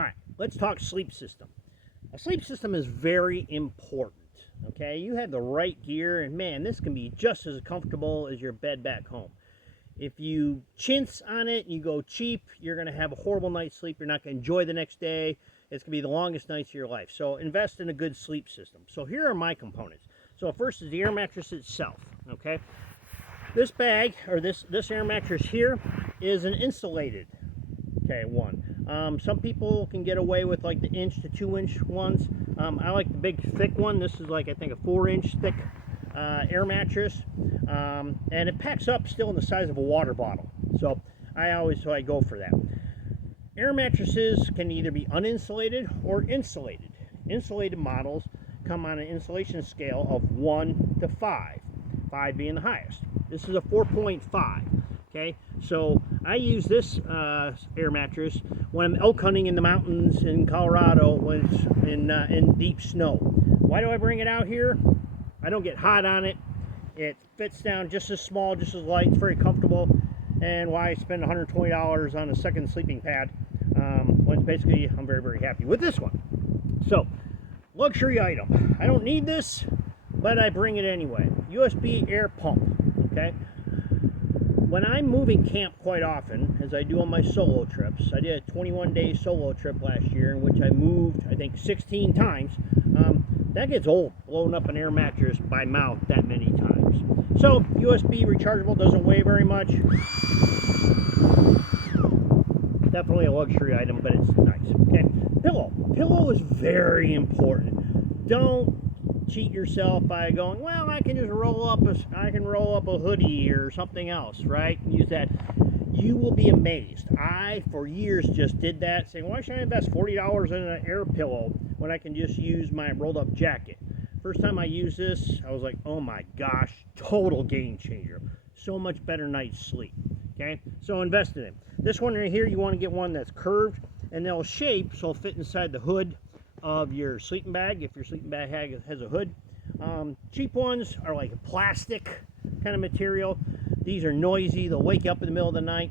All right, let's talk sleep system. A sleep system is very important. Okay, you have the right gear, and man, this can be just as comfortable as your bed back home. If you chintz on it and you go cheap, you're going to have a horrible night's sleep. You're not going to enjoy the next day. It's going to be the longest nights of your life. So invest in a good sleep system. So here are my components. So first is the air mattress itself. Okay, this bag or this air mattress here is an insulated one. Some people can get away with like the 1 to 2 inch ones. I like the big thick one. This is like I think a 4-inch thick air mattress, and it packs up still in the size of a water bottle. So I go for that. Air mattresses can either be uninsulated or insulated. Insulated models come on an insulation scale of 1 to 5, 5 being the highest. This is a 4.5. Okay, so I use this air mattress when I'm elk hunting in the mountains in Colorado when it's in deep snow. Why do I bring it out here? I don't get hot on it. It fits down just as small, just as light. It's very comfortable. And why I spend $120 on a second sleeping pad when basically I'm very, very happy with this one. So, luxury item. I don't need this, but I bring it anyway. USB air pump. Okay. When I'm moving camp quite often, as I do on my solo trips, I did a 21-day solo trip last year in which I moved, I think, 16 times. That gets old, blowing up an air mattress by mouth that many times. So, USB rechargeable, doesn't weigh very much. Definitely a luxury item, but it's nice. Okay, pillow. Pillow is very important. Don't cheat yourself by going, well, I can just roll up a hoodie or something else, right? Use that. You will be amazed. I for years just did that, saying, why should I invest $40 in an air pillow when I can just use my rolled up jacket? First time I used this, I was like, oh my gosh, total game changer. So much better night's sleep. Okay, so invest in it. This one right here, you want to get one that's curved and they'll shape so it'll fit inside the hood of your sleeping bag if your sleeping bag has a hood. Cheap ones are like a plastic kind of material. These are noisy. They'll wake you up in the middle of the night.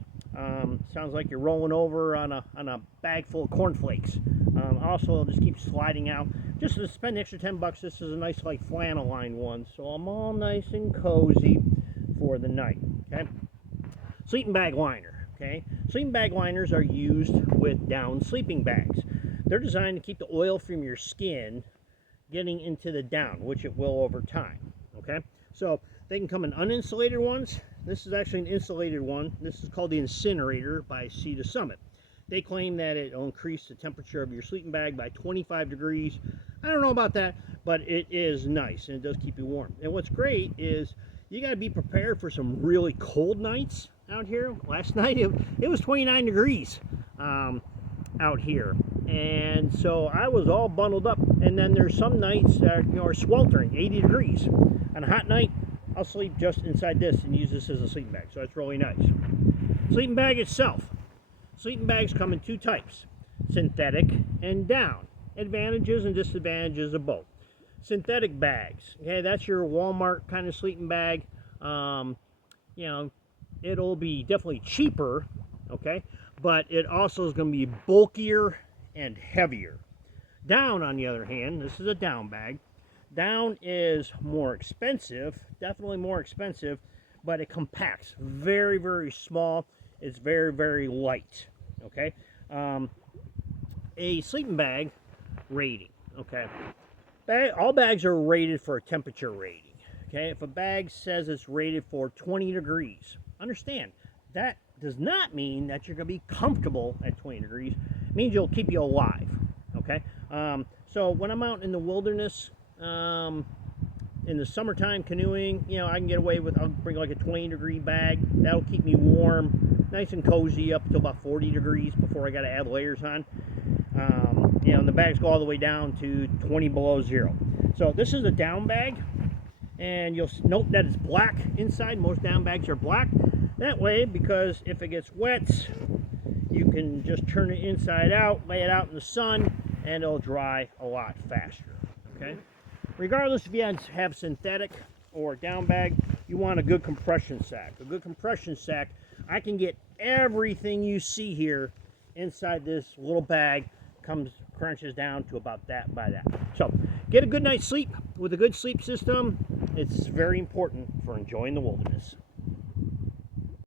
Sounds like you're rolling over on a bag full of cornflakes. Also, it'll just keep sliding out. Just to spend the extra $10, this is a nice like flannel lined one, so I'm all nice and cozy for the night. Okay, sleeping bag liner. Okay, sleeping bag liners are used with down sleeping bags. They're designed to keep the oil from your skin getting into the down, which it will over time. Okay, so they can come in uninsulated ones. This is actually an insulated one. This is called the Incinerator by Sea to Summit. They claim that it will increase the temperature of your sleeping bag by 25 degrees. I don't know about that, but it is nice and it does keep you warm. And what's great is you got to be prepared for some really cold nights out here. Last night it was 29 degrees out here. And so I was all bundled up, and then there's some nights that are sweltering, 80 degrees. On a hot night, I'll sleep just inside this and use this as a sleeping bag, so that's really nice. Sleeping bag itself. Sleeping bags come in two types, synthetic and down. Advantages and disadvantages of both. Synthetic bags, okay, that's your Walmart kind of sleeping bag. It'll be definitely cheaper, okay, but it also is going to be bulkier and heavier. Down, on the other hand, this is a down bag. Down is more expensive, definitely more expensive, but it compacts. Very, very small. It's very, very light. Okay. A sleeping bag rating. Okay. All bags are rated for a temperature rating. Okay. If a bag says it's rated for 20 degrees, understand that does not mean that you're going to be comfortable at 20 degrees. It means you'll keep you alive. Okay. So when I'm out in the wilderness, in the summertime canoeing, I can get away with, I'll bring like a 20-degree bag. That'll keep me warm, nice and cozy up to about 40 degrees before I got to add layers on. And the bags go all the way down to 20 below zero. So this is a down bag, and you'll note that it's black inside. Most down bags are black. That way, because if it gets wet, you can just turn it inside out, lay it out in the sun, and it'll dry a lot faster. Okay. Regardless if you have synthetic or down bag, you want a good compression sack. A good compression sack, I can get everything you see here inside this little bag crunches down to about that by that. So get a good night's sleep with a good sleep system. It's very important for enjoying the wilderness.